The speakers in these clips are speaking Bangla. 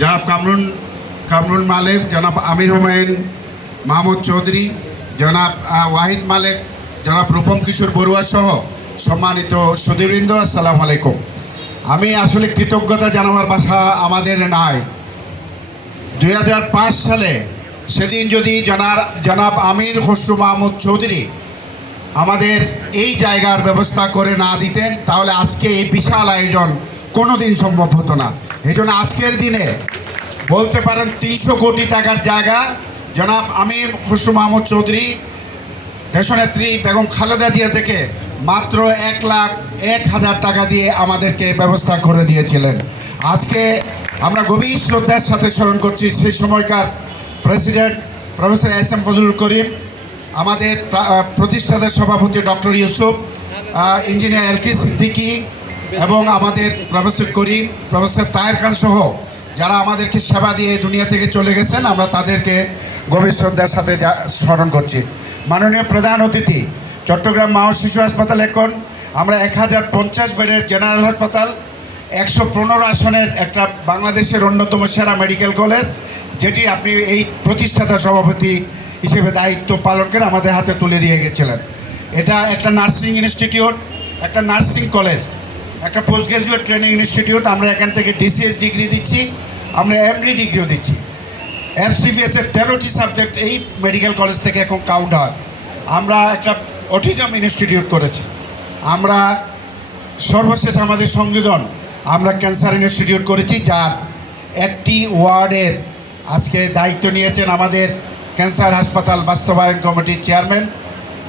জনাব কামরুল মালেক, জনাব আমির হুমায়ুন মাহমুদ চৌধুরী, জনাব ওয়াহিদ মালেক, জনাব রূপম কিশোর বড়ুয়া সহ সম্মানিত সুধীবৃন্দ, আসসালামু আলাইকুম। আমি আসলে কৃতজ্ঞতা জানাবার ভাষা আমাদের নাই। 2005 সালে সেদিন যদি জনাব আমির খসরু মাহমুদ চৌধুরী আমাদের এই জায়গার ব্যবস্থা করে না দিতেন, তাহলে আজকে এই বিশাল আয়োজন কোনো দিন সম্ভব হতো না। এই জন্য আজকের দিনে বলতে পারেন 300 কোটি টাকার জায়গা জনাব আমির খসরু মাহমুদ চৌধুরী দেশনেত্রী বেগম খালেদা জিয়া থেকে মাত্র 1,01,000 টাকা দিয়ে আমাদেরকে ব্যবস্থা করে দিয়েছিলেন। আজকে আমরা গভীর শ্রদ্ধার সাথে স্মরণ করছি সেই সময়কার president professor SM. Fazlul Karim, আমাদের প্রতিষ্ঠাতা সভাপতি ডক্টর ইউসুফ, ইঞ্জিনিয়ার এল.কে. সিদ্দিকী এবং আমাদের প্রফেসর করিম, প্রফেসর তাহের খান সহ যারা আমাদেরকে সেবা দিয়ে দুনিয়া থেকে চলে গেছেন, আমরা তাদেরকে গভীর শ্রদ্ধার সাথে স্মরণ করছি। মাননীয় প্রধান অতিথি, চট্টগ্রাম মা ও শিশু হাসপাতাল এখন আমরা 1050 বেডের জেনারেল হাসপাতাল, 115 আসনের একটা বাংলাদেশের অন্যতম সেরা মেডিকেল কলেজ, যেটি আপনি এই প্রতিষ্ঠাতা সভাপতি হিসেবে দায়িত্ব পালন করে আমাদের হাতে তুলে দিয়ে গেছিলেন। এটা একটা নার্সিং ইনস্টিটিউট, একটা নার্সিং কলেজ, একটা পোস্ট গ্রাজুয়েট ট্রেনিং ইনস্টিটিউট। আমরা এখান থেকে ডিসিএস ডিগ্রি দিচ্ছি, আমরা এমডি ডিগ্রিও দিচ্ছি। এফসিপিএসের 13টি সাবজেক্ট এই মেডিকেল কলেজ থেকে এখন কাউন্ট হয়। আমরা একটা অটিজম ইনস্টিটিউট করেছি। আমরা সর্বশেষ আমাদের সংযোজন আমরা ক্যান্সার ইনস্টিটিউট করেছি, যার একটি ওয়ার্ডের আজকে দায়িত্ব নিয়েছেন আমাদের ক্যান্সার হাসপাতাল বাস্তবায়ন কমিটির চেয়ারম্যান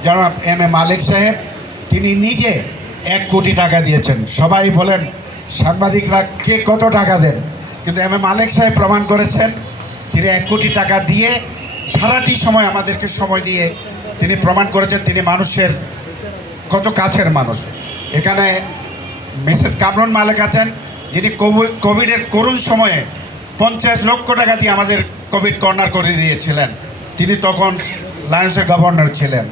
জনাব এম এ মালেক সাহেব। তিনি নিজে 1 কোটি টাকা দিয়েছেন। সবাই বলেন সাংবাদিকরা কে কত টাকা দেন, কিন্তু এম এ মালেক সাহেব প্রমাণ করেছেন তিনি 1 কোটি টাকা দিয়ে সারাটি সময় আমাদেরকে সময় দিয়ে তিনি প্রমাণ করেছেন তিনি মানুষের কত কাছের মানুষ। এখানে মিসেস কামরুল মালেক আছেন, যিনি কোভিডের করুণ সময়ে 50 লক্ষ টাকা দিয়ে আমাদের কোভিড কর্নার করে দিয়েছিলেন। তিনি তখন লায়ন্সের গভর্নর ছিলেন।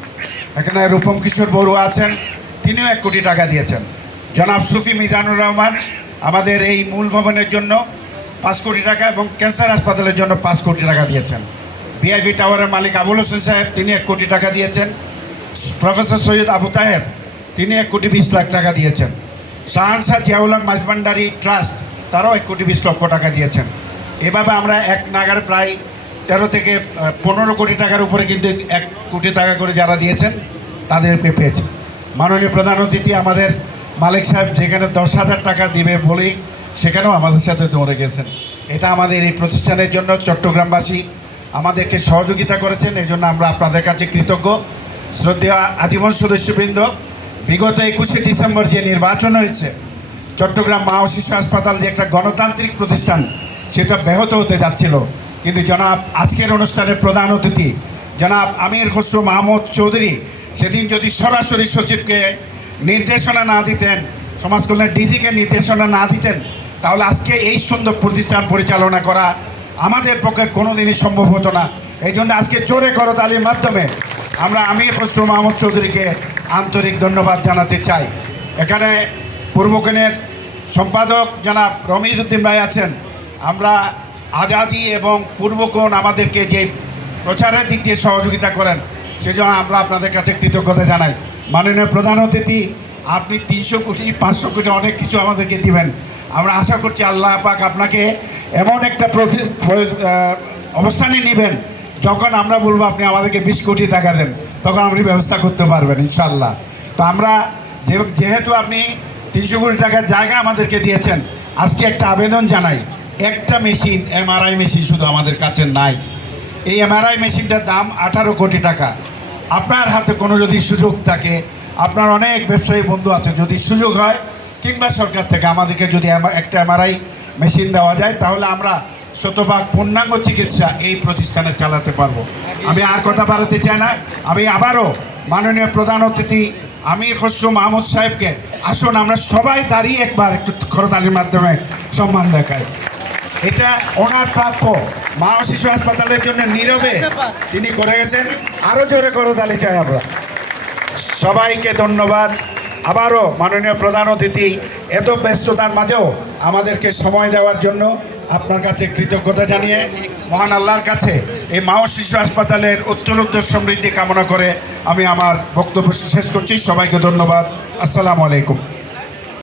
এখানে রূপম কিশোর বড়ুয়া আছেন, তিনিও 1 কোটি টাকা দিয়েছেন। জনাব সুফি মিজানুর রহমান আমাদের এই মূল ভবনের জন্য 5 কোটি টাকা এবং ক্যান্সার হাসপাতালের জন্য 5 কোটি টাকা দিয়েছেন। ভিআইপি টাওয়ারের মালিক আবুল হোসেন সাহেব, তিনি 1 কোটি টাকা দিয়েছেন। প্রফেসর সৈয়দ আবু তাহের, তিনি 1 কোটি 20 লাখ টাকা দিয়েছেন। শাহানশাহ জিয়াউল হক মাঝভান্ডারি ট্রাস্ট, তারাও 1 কোটি 20 লক্ষ টাকা দিয়েছেন। এভাবে আমরা এক নাগারে প্রায় 13 থেকে 15 কোটি টাকার উপরে কিন্তু 1 কোটি টাকা করে যারা দিয়েছেন তাদের পেয়েছে। মাননীয় প্রধান অতিথি আমাদের মালিক সাহেব যেখানে 10,000 টাকা দিবে বলেই সেখানেও আমাদের সাথে দৌড়ে গেছেন। এটা আমাদের এই প্রতিষ্ঠানের জন্য চট্টগ্রামবাসী আমাদেরকে সহযোগিতা করেছেন, এই জন্য আমরা আপনাদের কাছে কৃতজ্ঞ। শ্রদ্ধেয় আজীবন সদস্যবৃন্দ, বিগত 21শে ডিসেম্বর যে নির্বাচন হয়েছে, চট্টগ্রাম মা ও শিশু হাসপাতাল যে একটা গণতান্ত্রিক প্রতিষ্ঠান সেটা ব্যাহত হতে যাচ্ছিল, কিন্তু জনাব আজকের অনুষ্ঠানের প্রধান অতিথি জনাব আমির খসরু মাহমুদ চৌধুরী সেদিন যদি সরাসরি সচিবকে নির্দেশনা না দিতেন, সমাজ কল্যাণ ডিজিকে নির্দেশনা না দিতেন, তাহলে আজকে এই সুন্দর প্রতিষ্ঠান পরিচালনা করা আমাদের পক্ষে কোনোদিনই সম্ভব হতো না। এই জন্য আজকে জোরে করতালির মাধ্যমে আমরা আমির খসরু মাহমুদ চৌধুরীকে আন্তরিক ধন্যবাদ জানাতে চাই। এখানে পূর্বকনের সম্পাদক জনাব রমিজ উদ্দিন ভাই আছেন। আমরা আজাদি এবং পূর্বকোণ আমাদেরকে যে প্রচারের দিক দিয়ে সহযোগিতা করেন, সেজন্য আমরা আপনাদের কাছে কৃতজ্ঞতা জানাই। মাননীয় প্রধান অতিথি, আপনি 300 কোটি 500 কোটি অনেক কিছু আমাদেরকে দিবেন। আমরা আশা করছি আল্লাহ পাক আপনাকে এমন একটা অবস্থানে নেবেন, যখন আমরা বলবো আপনি আমাদেরকে 20 কোটি টাকা দেন, তখন আপনি ব্যবস্থা করতে পারবেন ইনশাল্লাহ। তো আমরা যেহেতু আপনি 300 কোটি টাকার জায়গা আমাদেরকে দিয়েছেন, আজকে একটা আবেদন জানাই, একটা মেশিন এমআরআই মেশিন শুধু আমাদের কাছে নাই। এই এমআরআই মেশিনটার দাম 18 কোটি টাকা। আপনার হাতে কোনো যদি সুযোগ থাকে, আপনার অনেক ব্যবসায়ী বন্ধু আছে, যদি সুযোগ হয় কিংবা সরকার থেকে আমাদেরকে যদি একটা এমআরআই মেশিন দেওয়া যায়, তাহলে আমরা শতভাগ পূর্ণাঙ্গ চিকিৎসা এই প্রতিষ্ঠানে চালাতে পারবো। আমি আর কথা বাড়াতে চাই না। আমি আবারও মাননীয় প্রধান অতিথি আমির খসরু মাহমুদ সাহেবকে আসুন আমরা সবাই দাঁড়িয়ে একবার একটু করতালির মাধ্যমে সম্মান দেখাই। এটা ওনার প্রাপ্য। মা ও শিশু হাসপাতালের জন্য নীরবে তিনি করে গেছেন। আরও জোরে করতালি চাই আমরা। সবাইকে ধন্যবাদ। আবারও মাননীয় প্রধান অতিথি এত ব্যস্ততার মাঝেও আমাদেরকে সময় দেওয়ার জন্য আপনার কাছে কৃতজ্ঞতা জানিয়ে মহান আল্লাহর কাছে এই মা ও শিশু হাসপাতালের উত্তরোত্তর সমৃদ্ধি কামনা করে আমি আমার বক্তব্য শেষ করছি। সবাইকে ধন্যবাদ। আসসালামু আলাইকুম।